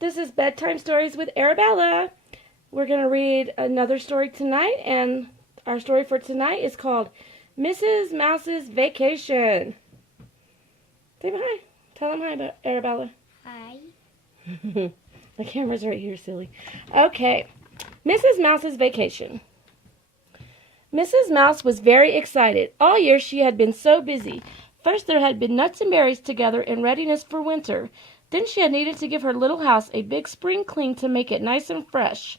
This is Bedtime Stories with Arabella. We're going to read another story tonight, and our story for tonight is called Mrs. Mouse's Vacation. Say hi. Tell them hi, Arabella. Hi. The camera's right here, silly. Okay. Mrs. Mouse's Vacation. Mrs. Mouse was very excited. All year she had been so busy. First there had been nuts and berries together in readiness for winter. Then she had needed to give her little house a big spring clean to make it nice and fresh.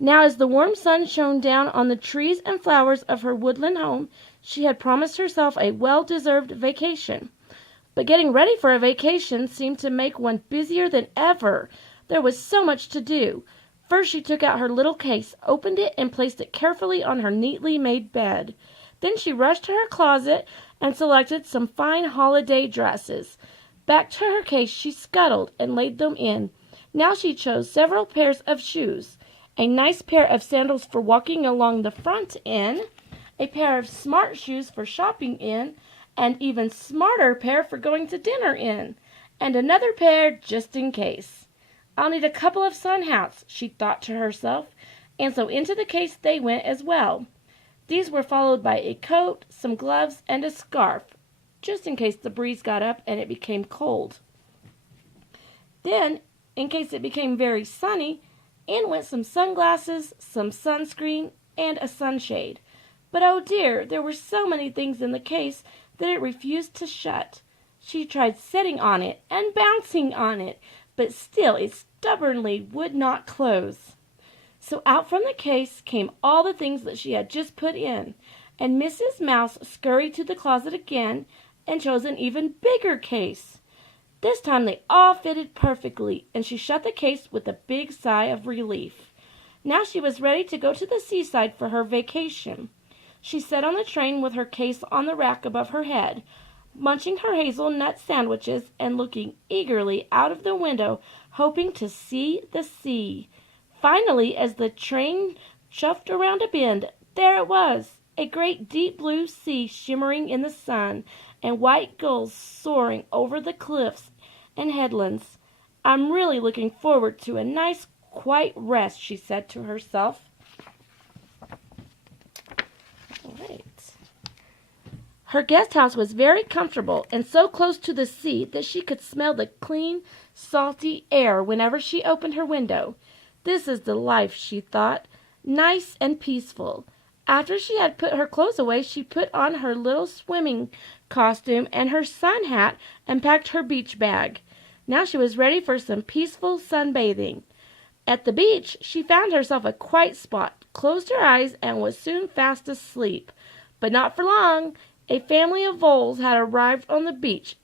Now as the warm sun shone down on the trees and flowers of her woodland home, she had promised herself a well-deserved vacation. But getting ready for a vacation seemed to make one busier than ever. There was so much to do. First she took out her little case, opened it, and placed it carefully on her neatly made bed. Then she rushed to her closet and selected some fine holiday dresses. Back to her case she scuttled and laid them in. Now she chose several pairs of shoes, a nice pair of sandals for walking along the front in, a pair of smart shoes for shopping in, an even smarter pair for going to dinner in, and another pair just in case. I'll need a couple of sun hats, she thought to herself, and so into the case they went as well. These were followed by a coat, some gloves, and a scarf, just in case the breeze got up and it became cold. Then, in case it became very sunny, in went some sunglasses, some sunscreen, and a sunshade. But oh dear, there were so many things in the case that it refused to shut. She tried sitting on it and bouncing on it, but still it stubbornly would not close. So out from the case came all the things that she had just put in, and Mrs. Mouse scurried to the closet again and chose an even bigger case. This time they all fitted perfectly, and she shut the case with a big sigh of relief. Now she was ready to go to the seaside for her vacation. She sat on the train with her case on the rack above her head, munching her hazelnut sandwiches and looking eagerly out of the window, hoping to see the sea. Finally, as the train chuffed around a bend, there it was, a great deep blue sea shimmering in the sun, and white gulls soaring over the cliffs and headlands. I'm really looking forward to a nice, quiet rest, she said to herself. Her guest house was very comfortable and so close to the sea that she could smell the clean, salty air whenever she opened her window. This is the life, she thought, nice and peaceful. After she had put her clothes away, she put on her little swimming costume and her sun hat and packed her beach bag. Now she was ready for some peaceful sunbathing. At the beach, she found herself a quiet spot, closed her eyes, and was soon fast asleep. But not for long. A family of voles had arrived on the beach,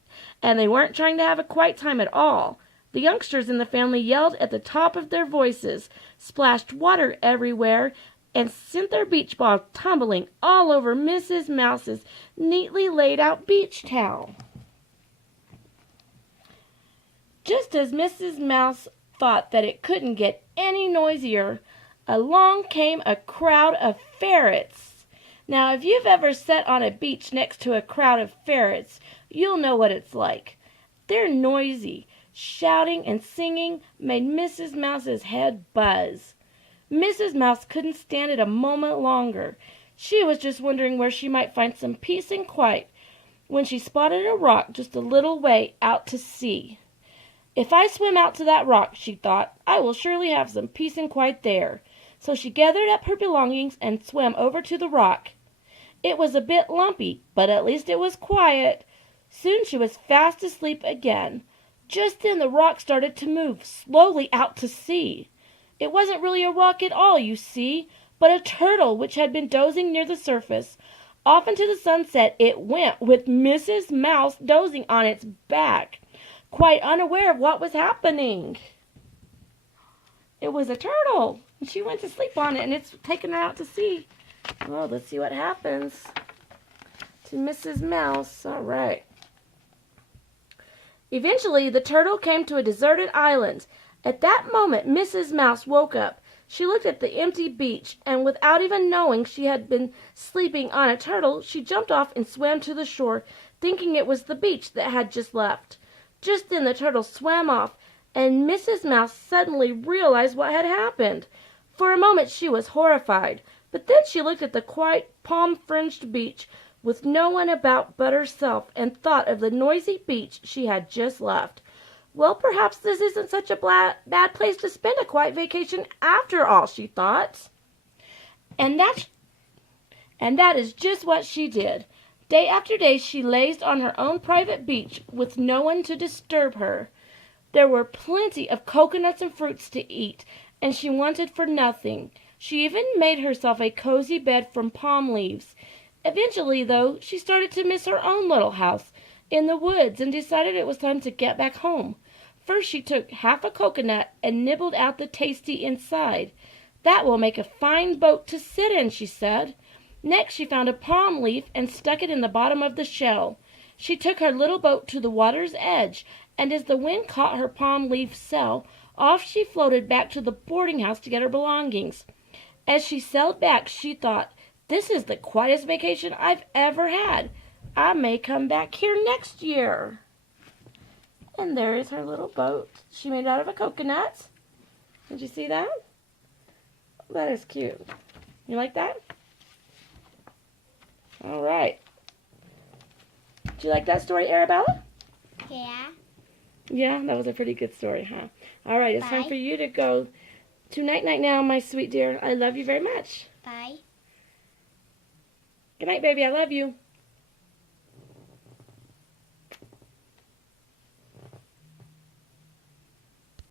and they weren't trying to have a quiet time at all. The youngsters in the family yelled at the top of their voices, splashed water everywhere, and sent their beach balls tumbling all over Mrs. Mouse's neatly laid out beach towel. Just as Mrs. Mouse thought that it couldn't get any noisier, along came a crowd of ferrets. Now, if you've ever sat on a beach next to a crowd of ferrets, you'll know what it's like. They're noisy. Shouting and singing made Mrs. Mouse's head buzz. Mrs. Mouse couldn't stand it a moment longer. She was just wondering where she might find some peace and quiet when she spotted a rock just a little way out to sea. If I swim out to that rock, she thought, I will surely have some peace and quiet there. So she gathered up her belongings and swam over to the rock. It was a bit lumpy, but at least it was quiet. Soon she was fast asleep again. Just then the rock started to move slowly out to sea. It wasn't really a rock at all, you see, but a turtle which had been dozing near the surface. Off into the sunset it went, with Mrs. Mouse dozing on its back, quite unaware of what was happening. It was a turtle, and she went to sleep on it, and it's taking her out to sea. Well, let's see what happens to Mrs. Mouse. All right. Eventually, the turtle came to a deserted island. At that moment, Mrs. Mouse woke up. She looked at the empty beach, and without even knowing she had been sleeping on a turtle, she jumped off and swam to the shore, thinking it was the beach that had just left. Just then the turtle swam off, and Mrs. Mouse suddenly realized what had happened. For a moment she was horrified, but then she looked at the quiet, palm-fringed beach with no one about but herself, and thought of the noisy beach she had just left. Well, perhaps this isn't such a bad place to spend a quiet vacation after all, she thought. And that is just what she did. Day after day she lazed on her own private beach with no one to disturb her. There were plenty of coconuts and fruits to eat, and she wanted for nothing. She even made herself a cozy bed from palm leaves. Eventually, though, she started to miss her own little house in the woods and decided it was time to get back home. First she took half a coconut and nibbled out the tasty inside. "That will make a fine boat to sit in," she said. Next she found a palm leaf and stuck it in the bottom of the shell. She took her little boat to the water's edge, and as the wind caught her palm leaf shell, off she floated back to the boarding house to get her belongings. As she sailed back, she thought, "This is the quietest vacation I've ever had. I may come back here next year." And there is her little boat. She made it out of a coconut. Did you see that? That is cute. You like that? All right. Did you like that story, Arabella? Yeah. Yeah, that was a pretty good story, huh? All right, it's time for you to go to night-night now, my sweet dear. I love you very much. Bye. Good night, baby. I love you.